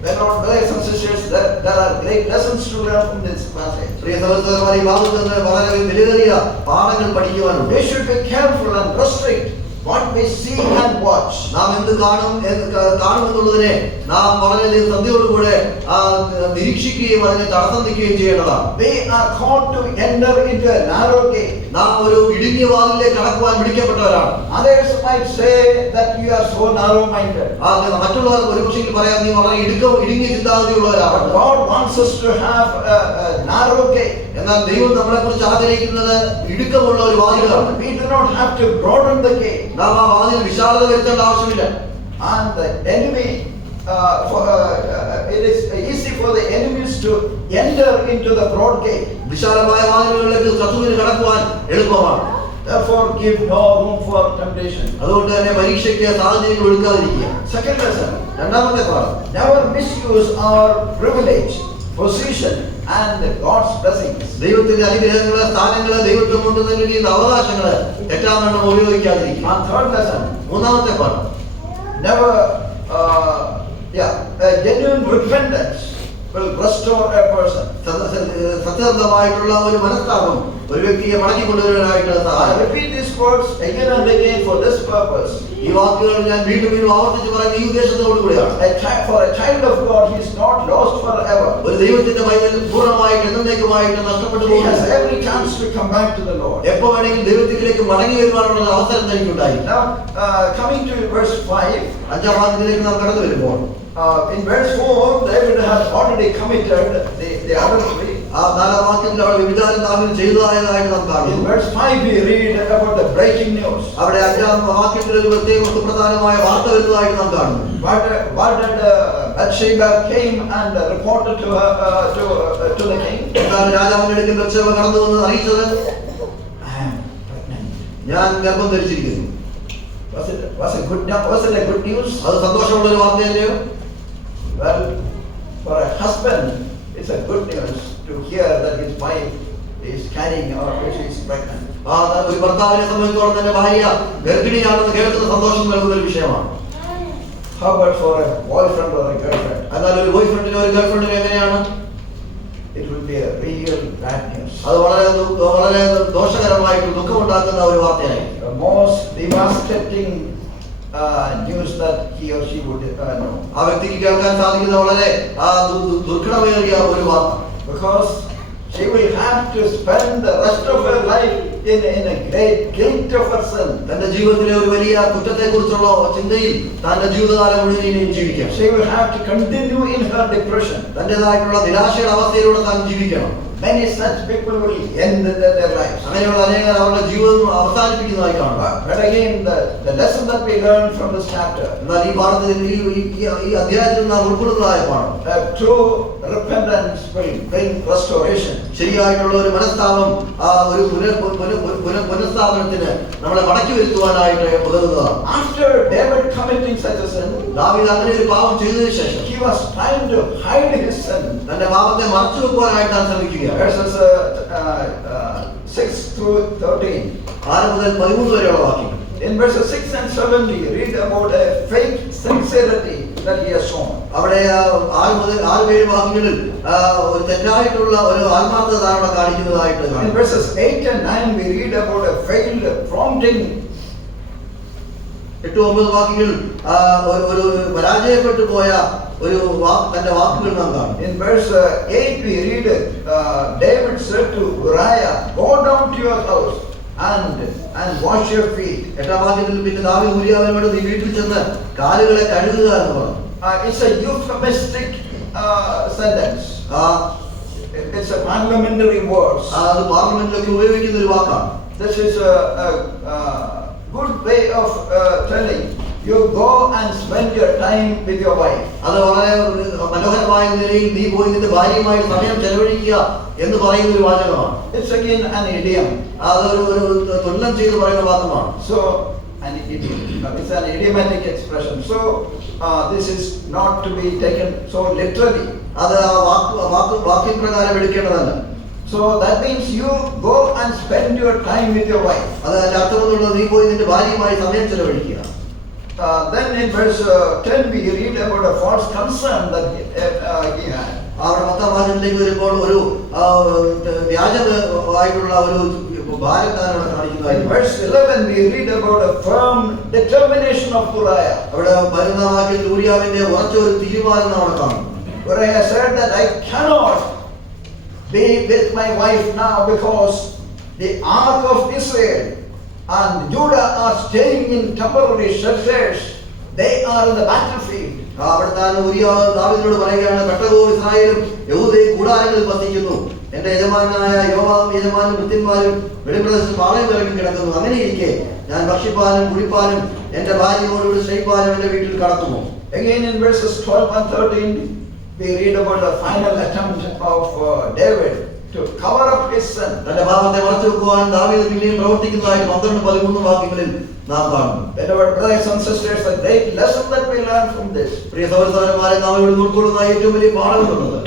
Brothers and sisters, there are great lessons to learn from this passage. പ്രിയ സഹോദരന്മാരെ, ഈ ഭാഗത്ത് നിന്ന് വളരെ വിലയേറിയ പാഠങ്ങൾ പഠിക്കുവാനുണ്ട്. We should be careful and restrict what we see and watch. നാം എന്ത് കാണുമെന്നുള്ളതിനെ നാം വളരെയധികം ശ്രദ്ധയോടുകൂടെ നിരീക്ഷിക്കുകയും അതിനെ തടസ്സം നിൽക്കുകയും ചെയ്യേണ്ടതാണ്. We are called to enter into a narrow gate. നാം ഒരു ഇടുങ്ങിയ വാതിലിലേക്ക് കടക്കുവാൻ വിളിക്കപ്പെട്ടവരാണ്. Others might say that you are so narrow-minded. മറ്റുള്ളവർ ഒരുപക്ഷെ പറയാൻ നീ വളരെ ഇടുങ്ങിയ ചിന്താഗതിയുള്ളവരാണ്. God wants us to have a narrow gate. എന്നാൽ ദൈവം നമ്മളെ കുറിച്ച് ആഗ്രഹിക്കുന്നത് ഇടുക്കമുള്ള ഒരു വാതിലാണ്. We do not have to broaden the gate. നാം ആ വാതിൽ വിശാലത വരുത്തേണ്ട ആവശ്യമില്ല. And the enemy it is easy for the enemies to enter into the broad gate. വിശാലമായ വാതിലുകളിലേക്ക് ശത്രുവിന് കടക്കുവാൻ എളുപ്പമാണ്. Therefore, give no room for temptation. അതുകൊണ്ട് തന്നെ പരീക്ഷയ്ക്ക് സാഹചര്യങ്ങൾ ഒഴുക്കാതിരിക്കുക. Second lesson: രണ്ടാമത്തെ പാഠം, never misuse our privilege, position, and God's blessings. ദൈവത്തിന്റെ അനുഗ്രഹങ്ങള്, സ്ഥാനങ്ങള്, ദൈവത്തിൽ കൊണ്ട് നൽകിയ അവകാശങ്ങള് തെറ്റാവണ്ണം ഉപയോഗിക്കാതിരിക്കുക. And third lesson: മൂന്നാമത്തെ പാഠം, never, a genuine repentance will restore a person. സത്യസന്ധമായിട്ടുള്ള ഒരു മനസ്താപം ഒരു വ്യക്തിയെ മടക്കി കൊണ്ടുവരാനായിട്ട് I സഹായിക്കും. repeat these words again and again for this purpose. ഈ വാക്കുകൾ ഞാൻ വീണ്ടും വീണ്ടും ആവർത്തിച്ച് പറയുന്ന ഈ ഉദ്ദേശത്തോടു കൂടിയാണ്. For a child of God, he is not lost forever. ഒരു ദൈവത്തിന്റെ പൈതൽ പൂർണ്ണമായിട്ട് എന്നേക്കുമായിട്ട് നഷ്ടപ്പെട്ടു He has പോകുന്നു. every chance to come back to the Lord. എപ്പോ വേണമെങ്കിലും ദൈവത്തിലേക്ക് മടങ്ങി വരുവാനുള്ള അവസരം തനിക്കുണ്ടായി. Now, coming to verse 5, അഞ്ചാം വാക്യത്തിലേക്ക് നാം കടന്നു വരുമ്പോൾ in verse 4, David had already committed the adultery. ആ നാലാം വാക്യത്തിൽ അവിടെ വ്യഭിചാരം താങ്കൾ ചെയ്തതായതായിട്ട് നാം In കാണുന്നു. verse 5, we read about the breaking news. അവിടെ അഞ്ചാം വാക്യത്തിൽ ഒരു പ്രത്യേക സുപ്രധാനമായ വാർത്ത വരുന്നതായിട്ട് നാം കാണുന്നു. What did Bathsheba came and reported to her to the king? എന്താണ് രാജാവിന്റെ അടുക്കൽ ബത്ശേബ കടന്നു വന്ന് അറിയിച്ചത്? I am pregnant. ഞാൻ ഗർഭം ധരിച്ചിരിക്കുന്നു. Was it a good news? അത് സന്തോഷമുള്ള ഒരു വാർത്തയല്ലയോ? Well, for a husband, it's a good news to hear that his wife is carrying or she is pregnant. ഒരു ഭർത്താവിനെ സംബന്ധിച്ചോളം തന്നെ ഭാര്യ ഗർഭിണിയാണെന്ന് കേൾക്കുന്ന സന്തോഷം നൽകുന്ന ഒരു വിഷയമാണ്. How about for a boyfriend or a girlfriend? എന്നാൽ ഒരു ബോയ് ഫ്രണ്ടിനും ഒരു ഗേൾ ഫ്രണ്ടിനും എങ്ങനെയാണ്? It will be a real bad news. അത് വളരെ ദോഷകരമായിട്ട് ദുഃഖമുണ്ടാക്കുന്ന ഒരു വാർത്തയായി. The most devastating news that he or she would know. ആ വ്യക്തിക്ക് കേൾക്കാൻ സാധിക്കുന്ന വളരെ ദുർഘടമേറിയ ഒരു വാർത്ത. Because she will have to spend the rest of her life in a great guilt of her sin. തന്റെ ജീവിതത്തിലെ ഒരു വലിയ കുറ്റത്തെ കുറിച്ചുള്ള ചിന്തയിൽ തന്റെ ജീവിതകാലം മുഴുവൻ ഇനിയും ജീവിക്കണം. She will have to continue in her depression. തന്റേതായിട്ടുള്ള നിരാശയുടെ അവസ്ഥയിലൂടെ താൻ ജീവിക്കണം. Many such people will end their lives. അങ്ങനെയുള്ള അനേകർ അവരുടെ ജീവിതം അവസാനിപ്പിക്കുന്നതായി കാണുക. But again, the lesson that we learned from this chapter, എന്നാൽ ഈ പാഠത്തിൽ ഈ അധ്യായത്തിൽ നാം ഉൾക്കൊള്ളുന്നതായ പാഠം, true repentance will bring restoration. ശരിയായിട്ടുള്ള ഒരു മനസ്താപം ഒരു പുനഃസ്ഥാപനത്തിന് നമ്മളെ മടക്കി വരുത്തുവാനായിട്ട് ഉതകുന്നതാണ്. After David committing such a sin, ദാവീദ് അങ്ങനെ ഒരു പാപം ചെയ്തതിനു ശേഷം he was trying to hide his sin. തന്റെ പാപത്തെ മറച്ചു വെക്കുവാനായിട്ട് താൻ ശ്രമിക്കുകയാണ്. Verses 6 through 13. 6 മുതൽ 13 വരെയുള്ള വാക്യം. In verses 6 and 7, we read about a fake sincerity that he has shown. അവിടെ 6 മുതൽ 6-7 വാക്യങ്ങളിൽ ഒരു തെറ്റായിട്ടുള്ള ഒരു ആത്മാർത്ഥത അവിടെ കാണിക്കുന്നതായിട്ട് In കാണാം. verses 8 and 9, we read about a failed prompting. 8-9 വാക്യങ്ങളിൽ ഒരു പരാജയപ്പെട്ടു പോയ ഒരു തന്റെ വാക്കുകൾ നാം കാണും. In verse 8, we read David said to Uriah, "Go down to your house and wash your feet." 8-ാം വാക്യത്തിൽ പിന്നെ ദാവീദ് ഊരിയാവിനോട് നീ വീട്ടിൽ ചെന്ന് കാലുകളെ കഴുകുക എന്ന് പറഞ്ഞു. It's a euphemistic sentence. It's a parliamentary word. അത് പാർലമെന്റിലൊക്കെ ഉപയോഗിക്കുന്ന ഒരു വാക്കാണ്. This is a good way of telling you go and spend your time with your wife. അത് വളരെ മനോഹരമായ നിലയിൽ നീ പോയി നിന്റെ ഭാര്യയുമായി സമയം ചെലവഴിക്കുക എന്ന് പറയുന്ന ഒരു വാചകമാണ്. It's again an idiom. അതൊരു തുലനം ചെയ്ത് പറയുന്ന വാദമാണ്. So an idiom. It's an idiomatic expression. So this is not to be taken so literally. അത് വാക്യപ്രകാരം എടുക്കേണ്ടതല്ല. So that means you go and spend your time with your wife. അത് അതിന്റെ അർത്ഥമെന്നുള്ളത് നീ പോയി നിന്റെ ഭാര്യയുമായി സമയം ചെലവഴിക്കുക. Then in verse 10 we read about a false concern that he had. അവിടെ 10-ാം വാക്യത്തിലേക്ക് വരുമ്പോൾ ഒരു വ്യാജമായിട്ടുള്ള ഒരു ഭാരത്താനാണ് കാണിക്കുന്നതായി. In verse 11 we read about a firm determination of Uriah. അവിടെ 11-ാം വാക്യത്തിൽ ഊരിയാവിന്റെ ഉറച്ച ഒരു തീരുമാനം നാം കാണും. Uriah said that I cannot be with my wife now because the ark of Israel and Judah are staying in temporary shelters. They are in the battlefield. അവിടെ താൻ ഊരിയാവ് ദാവീദിനോട് പറയുകയാണ്, പെട്ടകവും ഇസ്രായേലും യഹൂദയും കൂടാരങ്ങളിൽ വസിക്കുന്നു. എന്റെ യജമാനായ യോവാബും യജമാനും ഭൃത്യന്മാരും വെളിപ്രദേശത്ത് പാളയം ഇറങ്ങി കിടക്കുന്നു. അങ്ങനെ ഇരിക്കെ ഞാൻ ഭക്ഷിപ്പാനും കുടിപ്പാനും എന്റെ ഭാര്യയോടുകൂടി ശയിപ്പാനും എന്റെ വീട്ടിൽ കടത്തുമോ? Again in verses 12 and 13, we read about the final attempt of David to cover up his sin. തന്റെ പാപത്തെ മറച്ചു വെക്കുവാൻ ദാവീദ് പിന്നെയും പ്രവർത്തിക്കുന്നതായിട്ട് 12-13 വാക്യങ്ങളിൽ നാം കാണുന്നു. Beloved brothers and sisters, a great lesson that we learn from this. പ്രിയ സഹോദരന്മാരെ, നാം ഇവിടെ ഉൾക്കൊള്ളുന്ന ഏറ്റവും വലിയ പാഠമെന്നുള്ളത്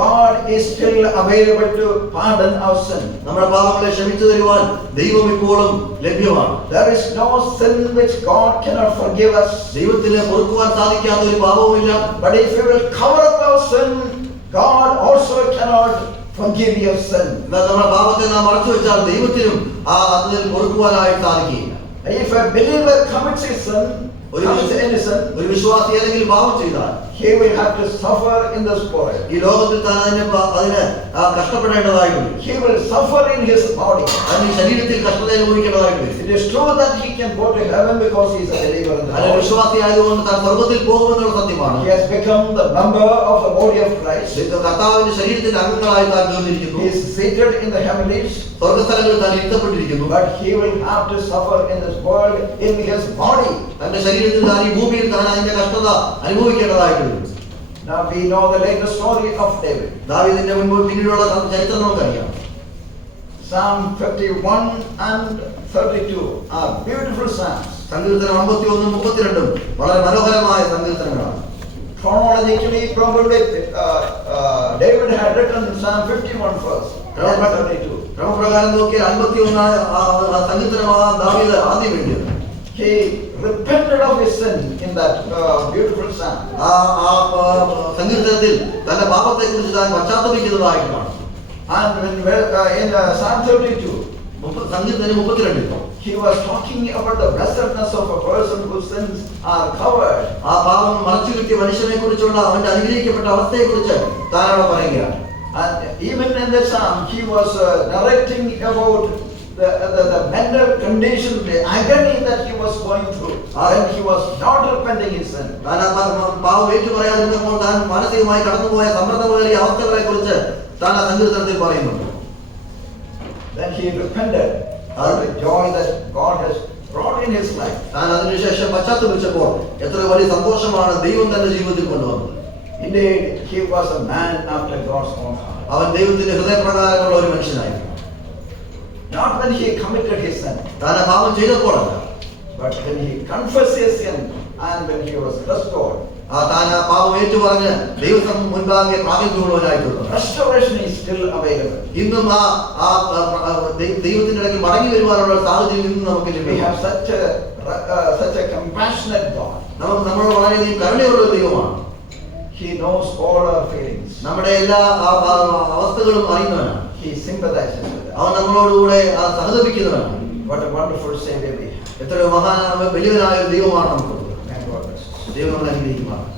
God is still available to pardon our sin. നമ്മുടെ പാപങ്ങളെ ക്ഷമിച്ചു തരുവാൻ ദൈവം ഇപ്പോഴും ലഭ്യമാണ്. There is no sin which God cannot forgive us. ദൈവത്തിന് പൊറുക്കുവാൻ സാധിക്കാത്ത ഒരു പാപവുമില്ല. But if you will cover up our sin, God also cannot forgive your sin. എന്നാൽ നമ്മുടെ പാപത്തെ നാം മറച്ചു വെച്ചാൽ ദൈവത്തിനും അതിൽ പൊറുക്കുവാനായിട്ട് സാധിക്കില്ല. If a believer commits a sin, ഒരു വിശ്വാസി ഏതെങ്കിലും പാപം ചെയ്താൽ he will have to suffer in this world. ഈ ലോകത്തിൽ താൻ അതിന് കഷ്ടപ്പെടേണ്ടതായിട്ടുണ്ട്. He will suffer in his body. അതിന് ശരീരത്തിൽ കഷ്ടത അനുഭവിക്കേണ്ടതായിട്ട് വരും. It is true that he can go to heaven because he is a believer in the അതിന് Lord. വിശ്വാസി ആയതുകൊണ്ട് താൻ സ്വർഗ്ഗത്തിൽ പോകുമെന്നുള്ള സത്യമാണ്. He has become the member of the body of Christ. കർത്താവിന്റെ ശരീരത്തിന്റെ അംഗങ്ങളായി താൻ തീർന്നിരിക്കുന്നു. He is seated in the heavenlies. സ്വർഗ്ഗസ്ഥലങ്ങളിൽ താൻ ഇരുത്തപ്പെട്ടിരിക്കുന്നു. But he will have to suffer in this world in his body. തന്റെ ശരീരത്തിൽ താൻ ഈ ഭൂമിയിൽ താൻ അതിന്റെ കഷ്ടത അനുഭവിക്കേണ്ടതായിട്ട് വരും. Now we know the latest story of David. ദാവീദിന്റെ മുൻപ് പിന്നീടുള്ള ചരിത്രം നമുക്കറിയാം. Psalm 51 and 32 are beautiful psalms. സങ്കീർത്തനം 51 32 വളരെ മനോഹരമായ സങ്കീർത്തനങ്ങളാണ്. Chronologically, probably David had written Psalm 51 first, then 32. ക്രമപ്രകാരം നോക്കിയാൽ 51 സങ്കീർത്തനമാണ് ദാവീദ് ആദ്യം എഴുതിയത്. He repented of his sin in that beautiful psalm. സങ്കീർത്തനത്തിൽ തന്റെ പാപത്തെ കുറിച്ച് താൻ പശ്ചാത്തപിക്കുന്നതായിട്ടാണ്. And when in Psalm 32, സങ്കീർത്തനം 32 he was talking about the blessedness of a person whose sins are covered. ആ പാപം മറച്ചു കിട്ടിയ മനുഷ്യനെ കുറിച്ചുള്ള അവന്റെ അനുഗ്രഹിക്കപ്പെട്ട അവസ്ഥയെ കുറിച്ച് താൻ അവിടെ പറയുകയാണ്. And even in the psalm, he was narrating about the mental condition, the agony that he was going through when he was not repenting his sin. താൻ പാവം ഏറ്റു പറയാതിരുന്നപ്പോൾ താൻ മാനസികമായി കടന്നുപോയ സമ്മർദ്ദമേറിയ അവസ്ഥകളെ കുറിച്ച് താൻ ആ സങ്കീർത്തനത്തിൽ പറയുന്നുണ്ട്. Then he repented of the joy that God has brought in his life. താൻ അതിനുശേഷം പശ്ചാത്തപിച്ചപ്പോൾ എത്ര വലിയ സന്തോഷമാണ് ദൈവം തന്റെ ജീവിതത്തിൽ കൊണ്ടുവന്നത്. Indeed, he was a man after God's own heart. അവൻ ദൈവത്തിന്റെ ഹൃദയപ്രകാരമുള്ള ഒരു മനുഷ്യനായിരുന്നു. Not when he committed his sin, താൻ ആ പാപം ചെയ്തപ്പോഴല്ല, but when he confessed his sin and when he was restored. താൻ ആ പാപം ഏറ്റുപറഞ്ഞ് ദൈവത്തിന് മുൻപാകെ പ്രാഗൽഭ്യമുള്ളവനായിട്ടുള്ളത്. Restoration is still available. ഇന്നും ദൈവത്തിന്റെ ഇടയ്ക്ക് മടങ്ങി വരുവാനുള്ള സാഹചര്യം ഇന്നും നമുക്ക് We ലഭ്യമാണ്. have such a compassionate God. നമ്മളോട് വളരെയധികം കരുണയുള്ള ഒരു ദൈവമാണ്. He knows all our feelings. നമ്മുടെ എല്ലാ അവസ്ഥകളും അറിയുന്നവനാണ്. He sympathizes with us. അവൻ നമ്മളോടുകൂടെ സഹതപിക്കുന്നവനാണ്. What a wonderful Savior we have. എത്രയോ വലിയവനായ ഒരു ദൈവമാണ് നമുക്കുള്ളത്. May God bless us. ദൈവം നമ്മളെ അനുഗ്രഹിക്കുമാറാകട്ടെ.